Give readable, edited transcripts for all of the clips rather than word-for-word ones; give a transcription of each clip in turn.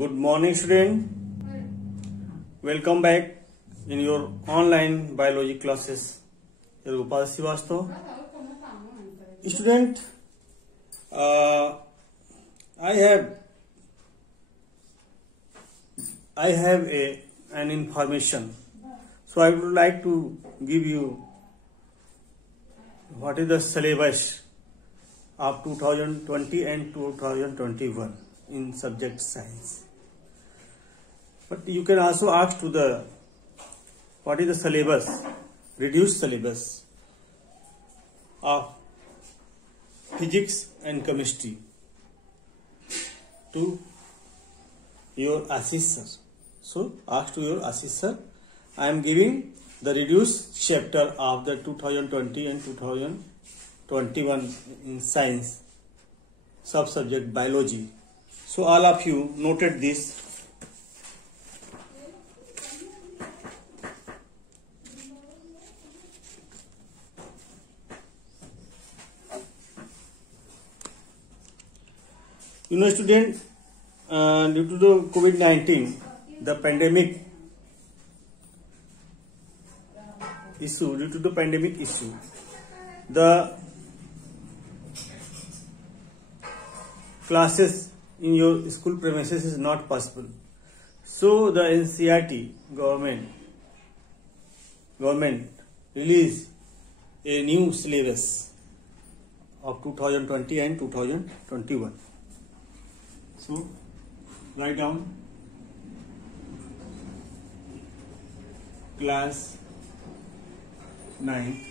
Good morning, student. Welcome back in your online biology classes. Gopal Srivastav. Student, I have an information. So I would like to give you what is the syllabus of 2020 and 2021 in subject science. But you can also ask to the what is the syllabus, reduced syllabus of physics and chemistry to your assessor. So ask to your assessor. I am giving the reduced chapter of the 2020 and 2021 in science sub-subject biology. So all of you noted this. You know, student, due to the COVID-19, the pandemic issue, the classes in your school premises is not possible. So the NCERT government released a new syllabus of 2020 and 2021. So write down class 9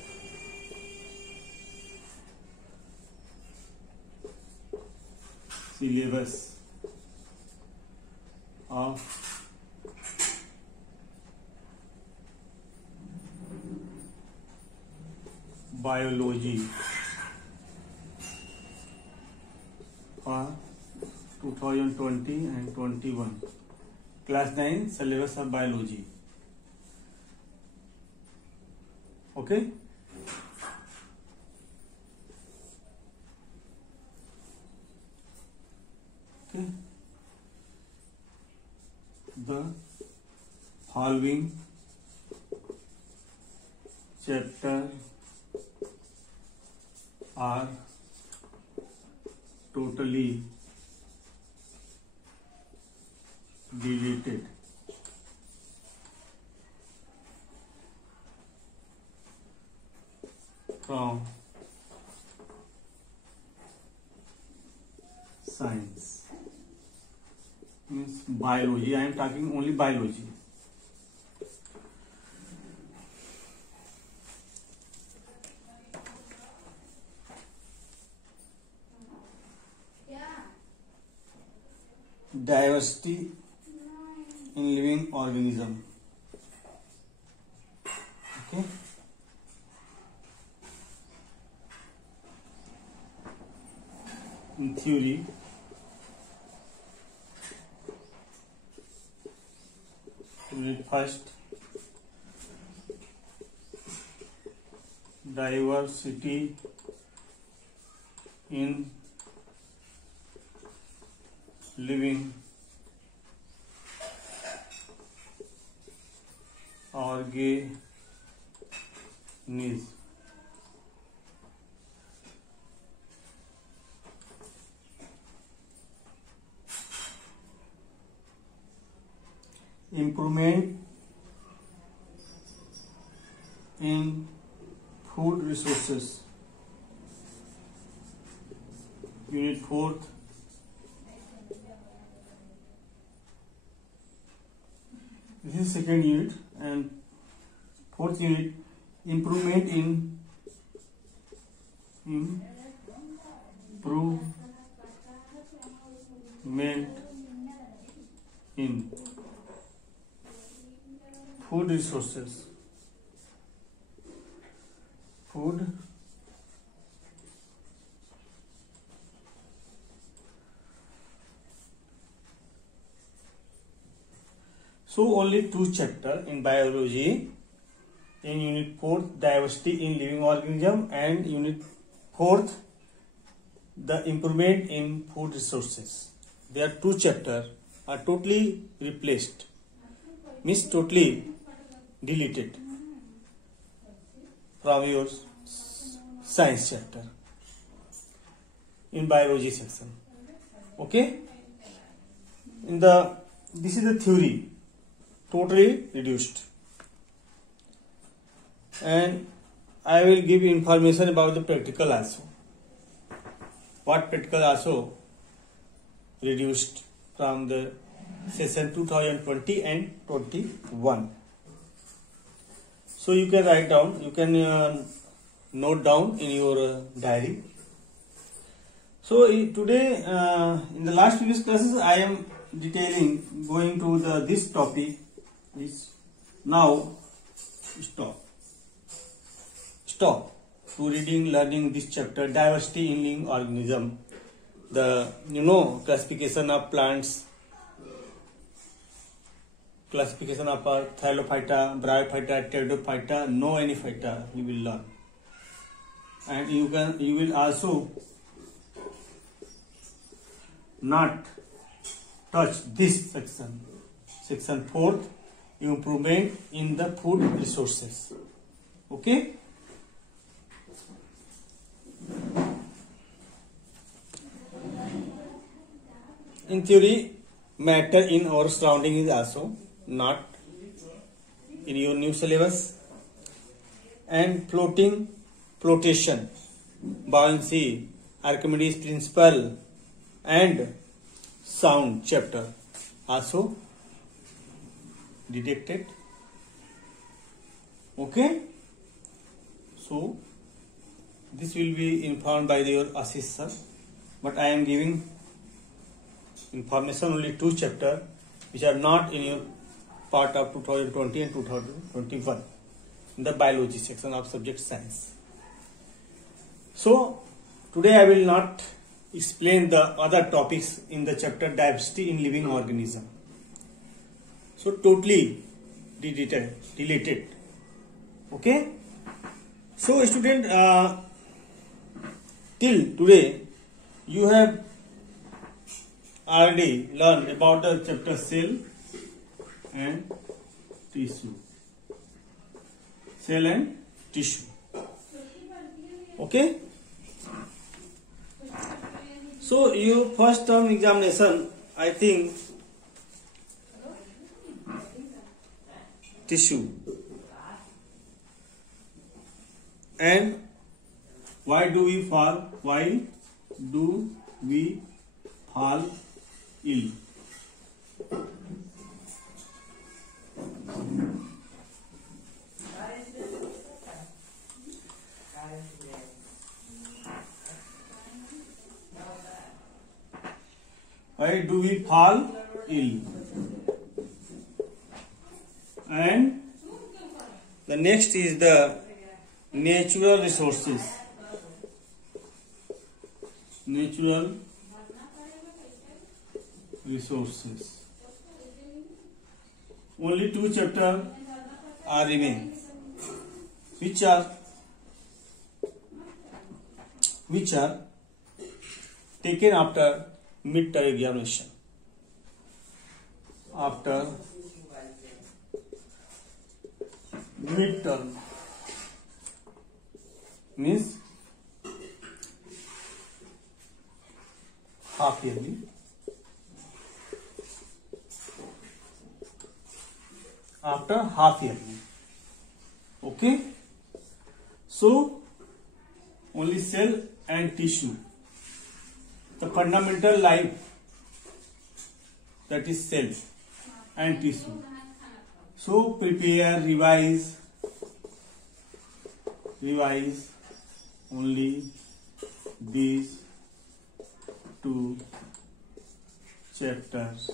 syllabus of biology for 2020 and 21. Class 9 syllabus of biology. Okay. The following chapter are totally deleted from science. Means biology. I am talking only biology. Diversity in living organism. Okay. In theory, first, diversity in living organism. Improvement in food resources. Unit 4th. This is second unit, and fourth unit, improvement in food resources. So only 2 chapters in biology. In unit 4, diversity in living organism, and unit 4th, the improvement in food resources. There are 2 chapters are totally replaced, means totally deleted from your science chapter in biology section. Okay, this is the theory, totally reduced, and I will give information about the practical also. What practical also reduced from the session 2020 and 21. So you can write down, you can note down in your diary. So today, in the last previous classes, I am detailing, going to this topic. Is now stop to reading, learning this chapter, diversity in living organism. The classification of plants, classification of Thallophyta, Bryophyta, Pteridophyta, no any phyta you will learn, and you will also not touch this section, section 4, improvement in the food resources. Okay. In theory, matter in our surrounding is also not in your new syllabus, and flotation, buoyancy, Archimedes principle, and sound chapter also detected. Okay, so this will be informed by your Ashish sir, but I am giving information only 2 chapters which are not in your part of 2020 and 2021 in the biology section of subject science. So today I will not explain the other topics in the chapter diversity in living organism. So totally deleted. Okay. So student, till today you have already learned about the chapter cell and tissue. Cell and tissue. Okay. So your first term examination, I think, tissue. And why do we fall? Why do we fall ill? Why do we fall ill? And the next is the natural resources. Natural resources. Only 2 chapters are remaining, which are taken after mid-term examination. After mid-term means half yearly. After half yearly. Okay. So only cell and tissue, the fundamental life, that is cell and tissue. So prepare, revise only these 2 chapters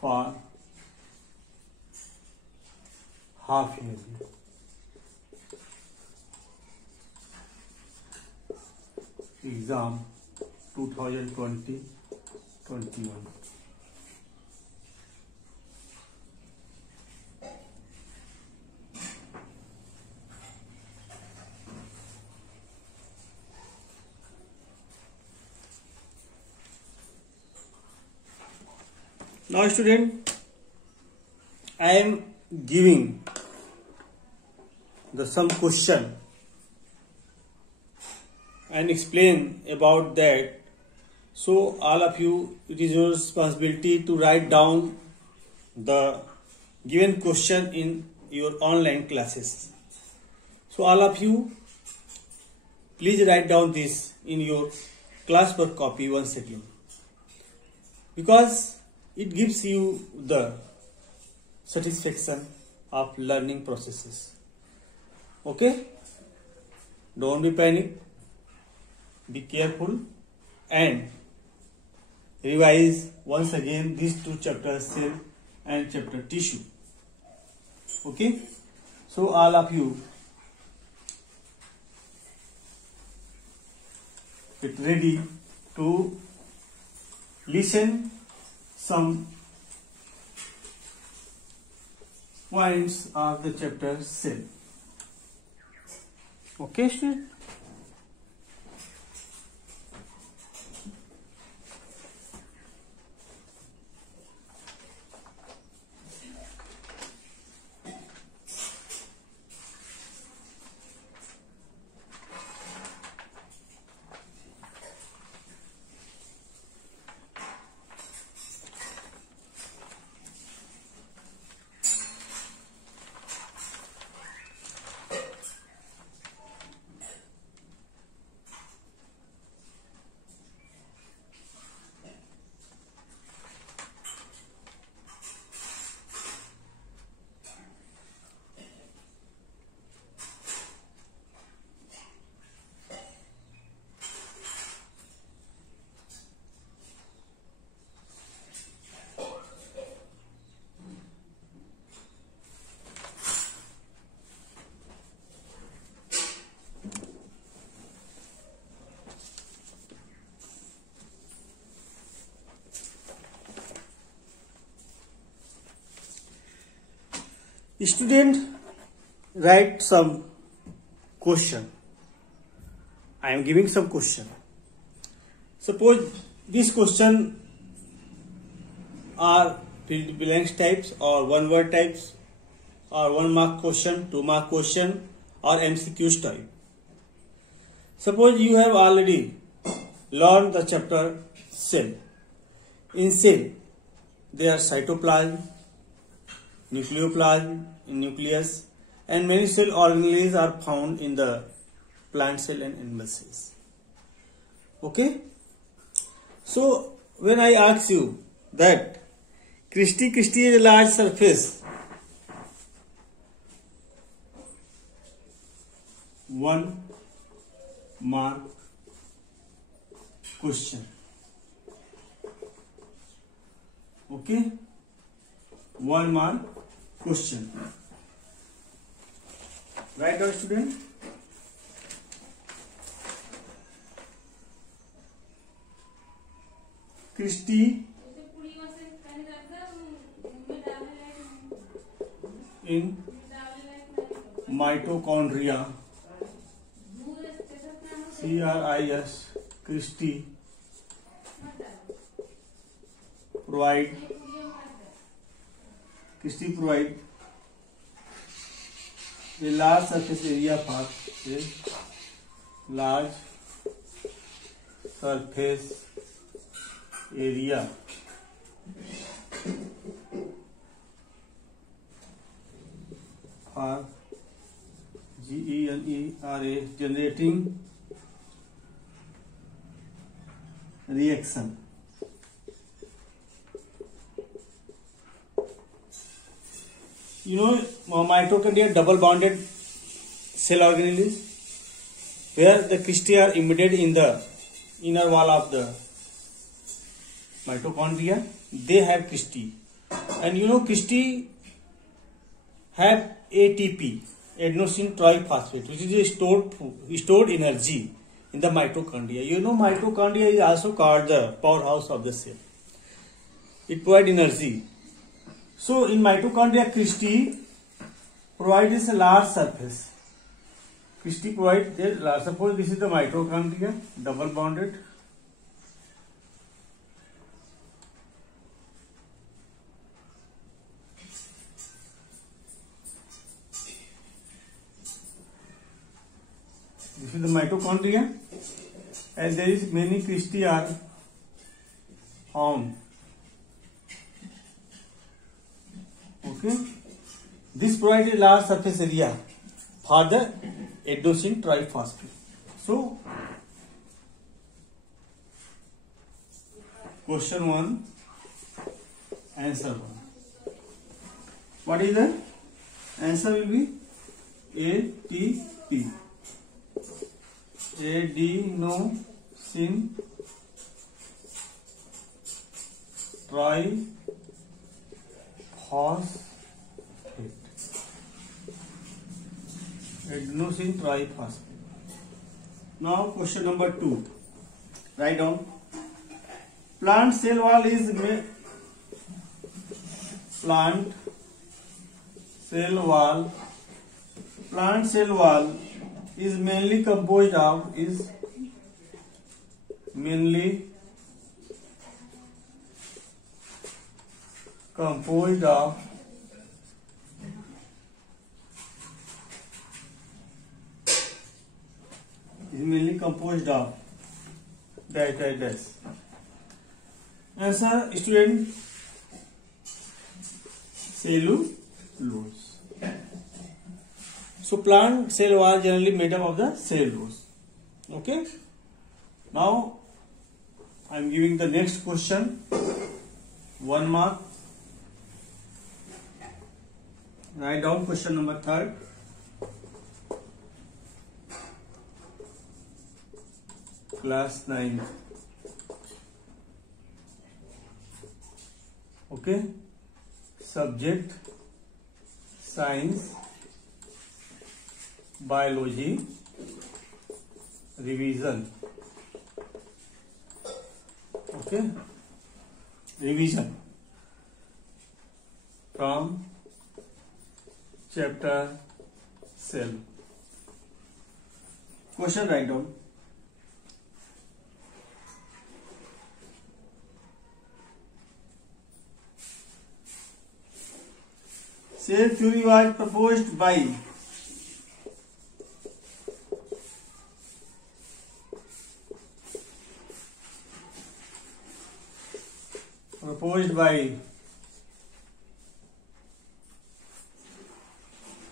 for half yearly. Exam 2020-21. Now student, I am giving some question and explain about that. So all of you, it is your responsibility to write down the given question in your online classes. So all of you, please write down this in your class work copy once again, because it gives you the satisfaction of learning processes. Okay, don't be panic, be careful and revise once again these two chapters, cell and chapter tissue. Okay, so all of you get ready to listen some points of the chapter cell. Okay, student? Student, write some question. I am giving some question. Suppose this question are field blanks types or one word types or 1 mark question, 2 mark question or MCQs type. Suppose you have already learned the chapter cell. In cell, there are cytoplasm, nucleoplasm, nucleus, and many cell organelles are found in the plant cell and animal cells. Okay? So, when I ask you that Christie is a large surface, 1 mark question. Okay? 1 mark question. Write down, student. Christie in mitochondria. CRIS. Christie provide a large surface area for a large surface area for GENERA generating reaction. You know, mitochondria double bonded cell organelles, where the Christie are embedded in the inner wall of the mitochondria. They have Christie, and you know Christie have ATP, adenosine triphosphate, which is a stored energy in the mitochondria. You know, mitochondria is also called the powerhouse of the cell. It provides energy. So in mitochondria, Christie provides a large surface. Christie provides a large. Suppose this is the mitochondria, double bonded. This is the mitochondria, and there is many cristae are found. Okay, this provides a large surface area for the adenosine triphosphate. So, question 1, answer 1. What is the answer? Will be ATP, adenosine triphosphate. Adenosine triphosphate. Now question number 2. Write down. Plant cell wall is plant cell wall is mainly composed of dash. Answer student, cellulose. So plant cell wall generally made up of the cellulose. Okay. Now I am giving the next question. 1 mark. Write down question number 3rd. Class 9. Okay. Subject science, biology, revision. Okay, revision from chapter cell. Question write down. Cell theory was proposed by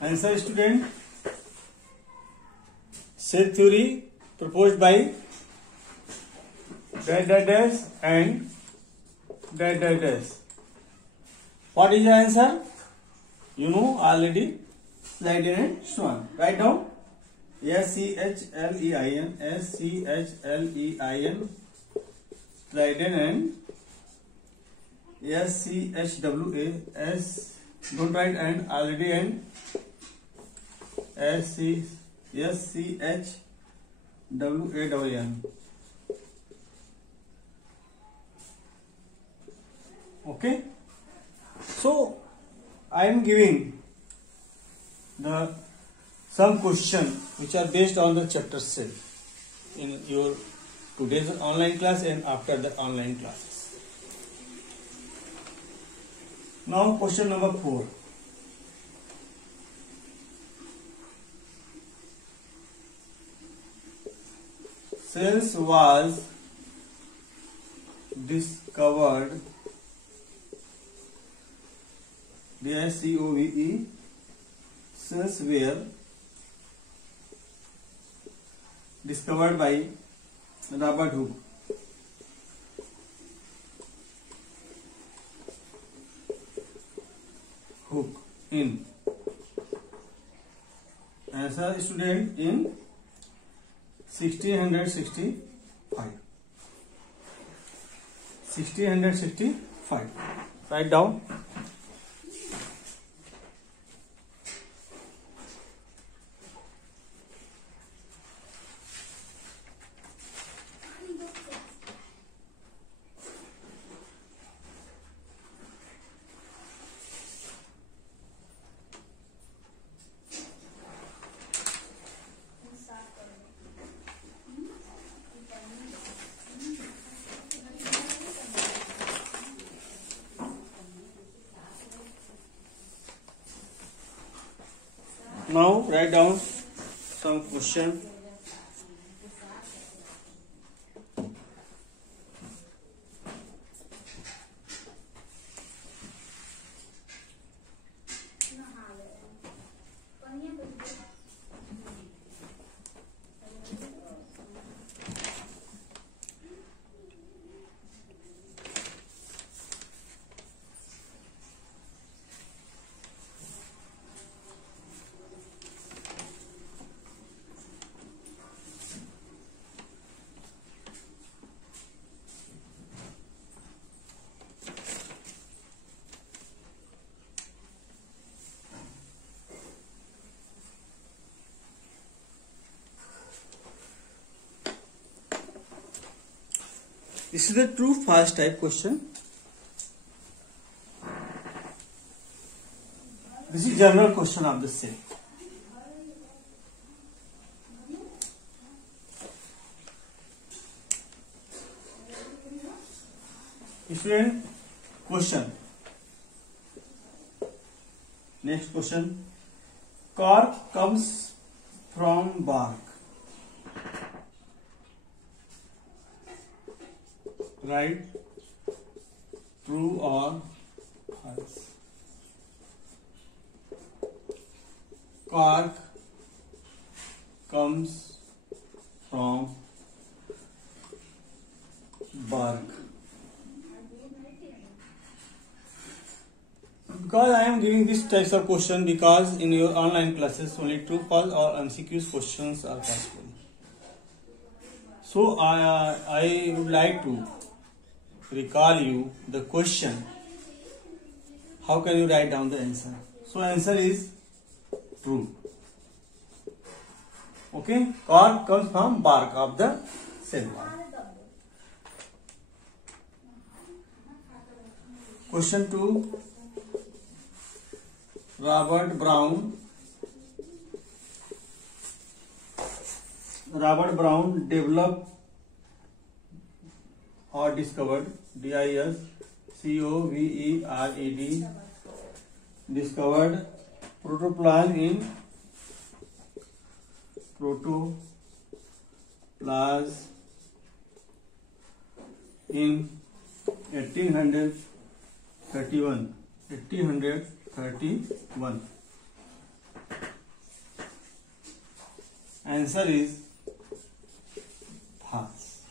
answer student, cell theory proposed by dash and dash. What is the answer? You know already. Schleiden and Schwann. Write down. Schlein, Schleiden and Schwa. Don't write and already and Schwan. Okay. So I am giving some question which are based on the chapter cell in your today's online class and after the online classes. Now question number 4. Cells was discovered, DISCOVE, cells were discovered by Robert Hooke in, answer student, in 1665. Write down. Now write down some question This is the true false type question. This is general question of the same. Student, question. Next question. Cork comes from bark. Right? True or false? Cork comes from bark. Because I am giving this types of question because in your online classes only true, false or MCQs questions are possible. So I would like to recall you the question. How can you write down the answer? So answer is true. Okay, cork comes from bark of the silkworm. Question 2. Robert Brown developed or discovered, DISCOVERED, discovered protoplasm in 1831. Answer is false.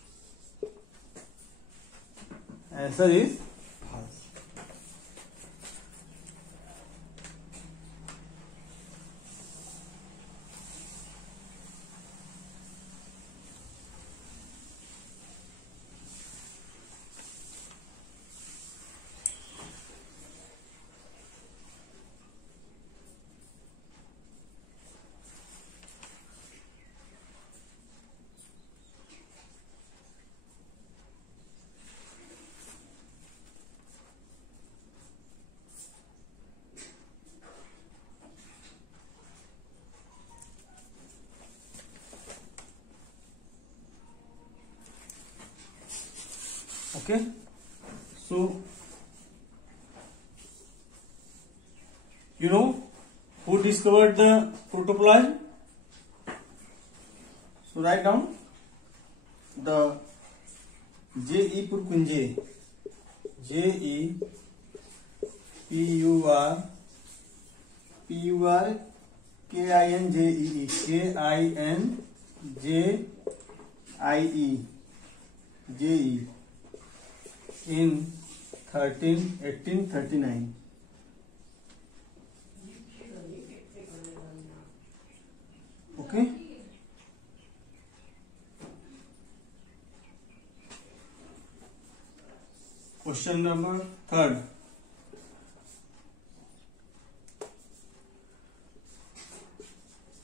Answer is false. Okay, so you know who discovered the protoplasm? So write down the J.E. Purkinje, Kinje in 1839. Okay. Question number 3.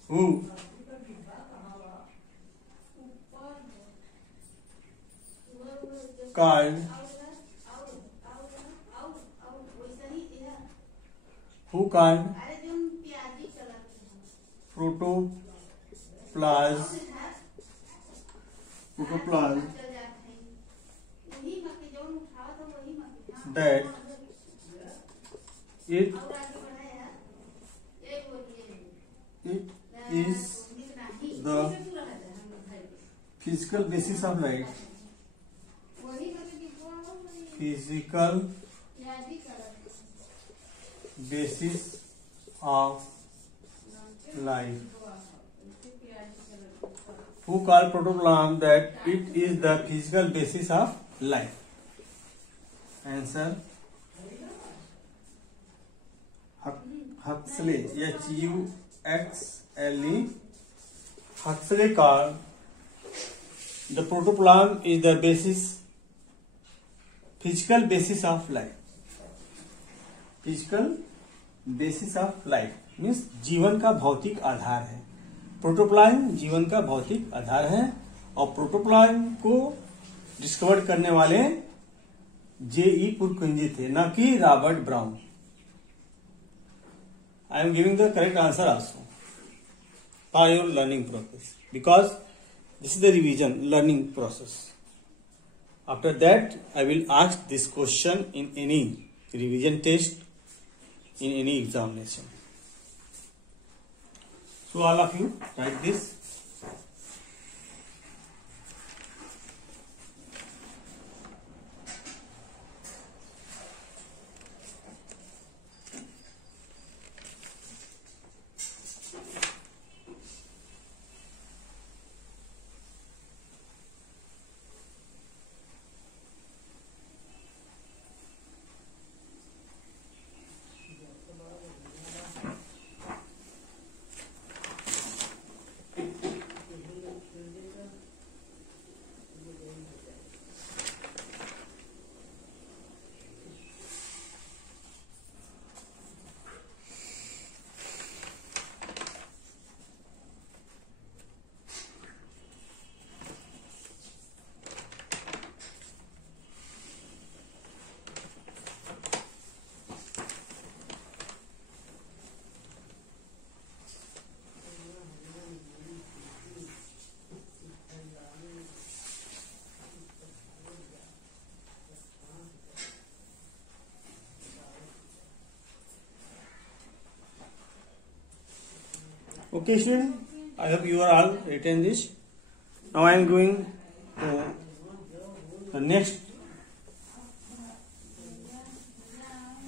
Who called protoplasm that it is the physical basis of life. Physical basis of life. Who called protoplasm that it is the physical basis of life? Answer Huxley, Huxley. Huxley called the protoplasm is the physical basis of life. Physical basis of life means जीवन का भौतिक आधार है. Protoplasm जीवन का भौतिक आधार है और protoplasm को डिस्कवर करने वाले J.E. पुरकुंजी थे, न कि Robert brown. I am giving the correct answer also for your learning process, because this is the revision learning process. After that, I will ask this question in any revision test, in any examination. So all of you write this. Okay, student, I hope you are all written this. Now I am going to the next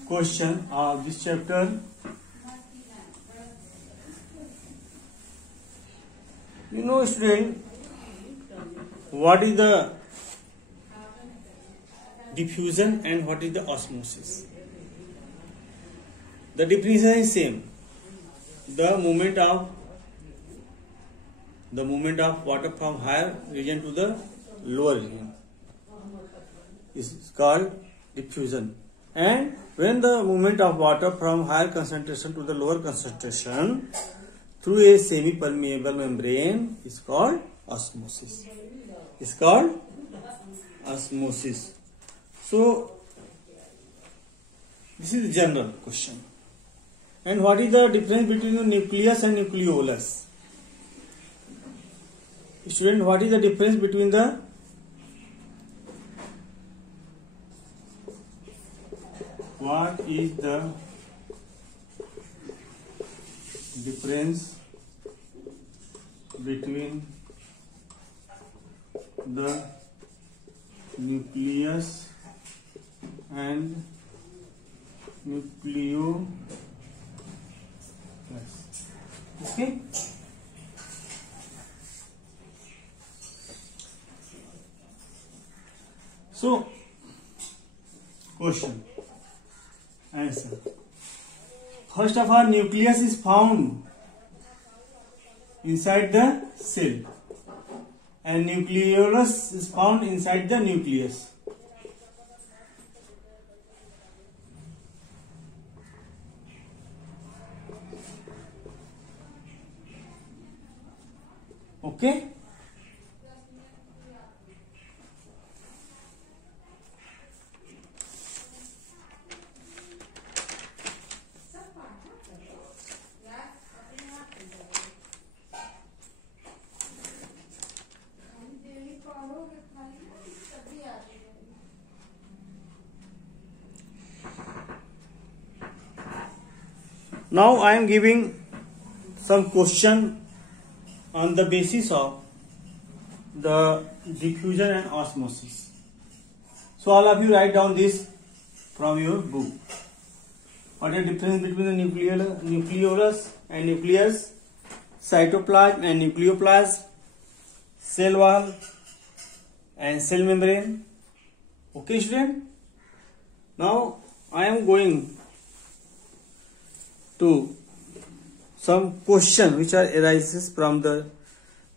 question of this chapter. You know, student, what is the diffusion and what is the osmosis? The definition is same. The movement of water from higher region to the lower region is called diffusion, and when the movement of water from higher concentration to the lower concentration through a semi-permeable membrane is called osmosis. Is called osmosis. So this is the general question. And what is the difference between the nucleus and nucleolus? Student, what is the difference between the difference between the nucleus and nucleolus? Okay. So, question, answer. First of all, nucleus is found inside the cell, and nucleolus is found inside the nucleus. Okay. Now I am giving some question on the basis of the diffusion and osmosis. So all of you write down this from your book. What is the difference between the nucleolus and nucleus, cytoplasm and nucleoplasm, cell wall and cell membrane? Okay, student. Now I am going to some question which arises from the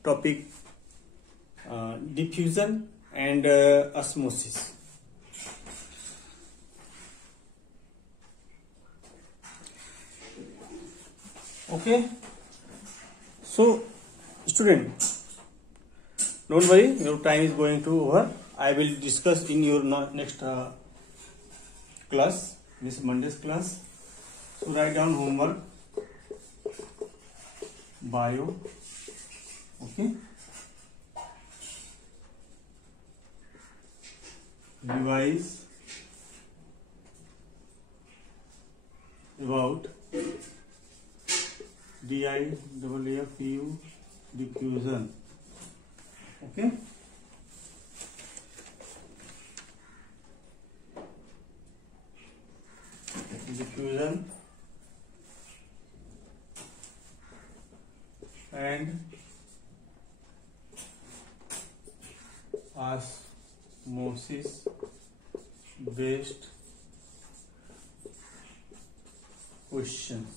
topic diffusion and osmosis. Okay, so student, Don't worry, your time is going to over. I will discuss in your next class, this Monday's class. So write down homework, bio, okay. Revise about DIFFU diffusion, okay. Diffusion and osmosis based questions.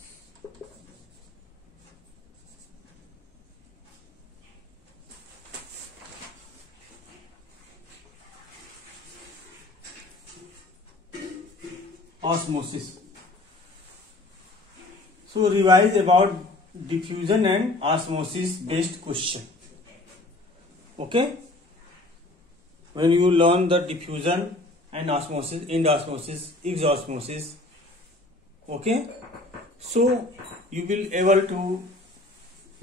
Osmosis. So revise about diffusion and osmosis based question. Okay. When you learn the diffusion and osmosis, endosmosis, exosmosis, okay, so you will able to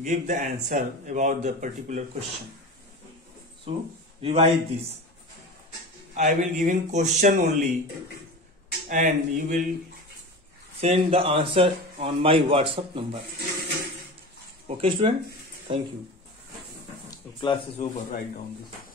give the answer about the particular question. So revise this. I will give in question only, and you will send the answer on my WhatsApp number. Okay, student? Thank you. So class is over. Write down this.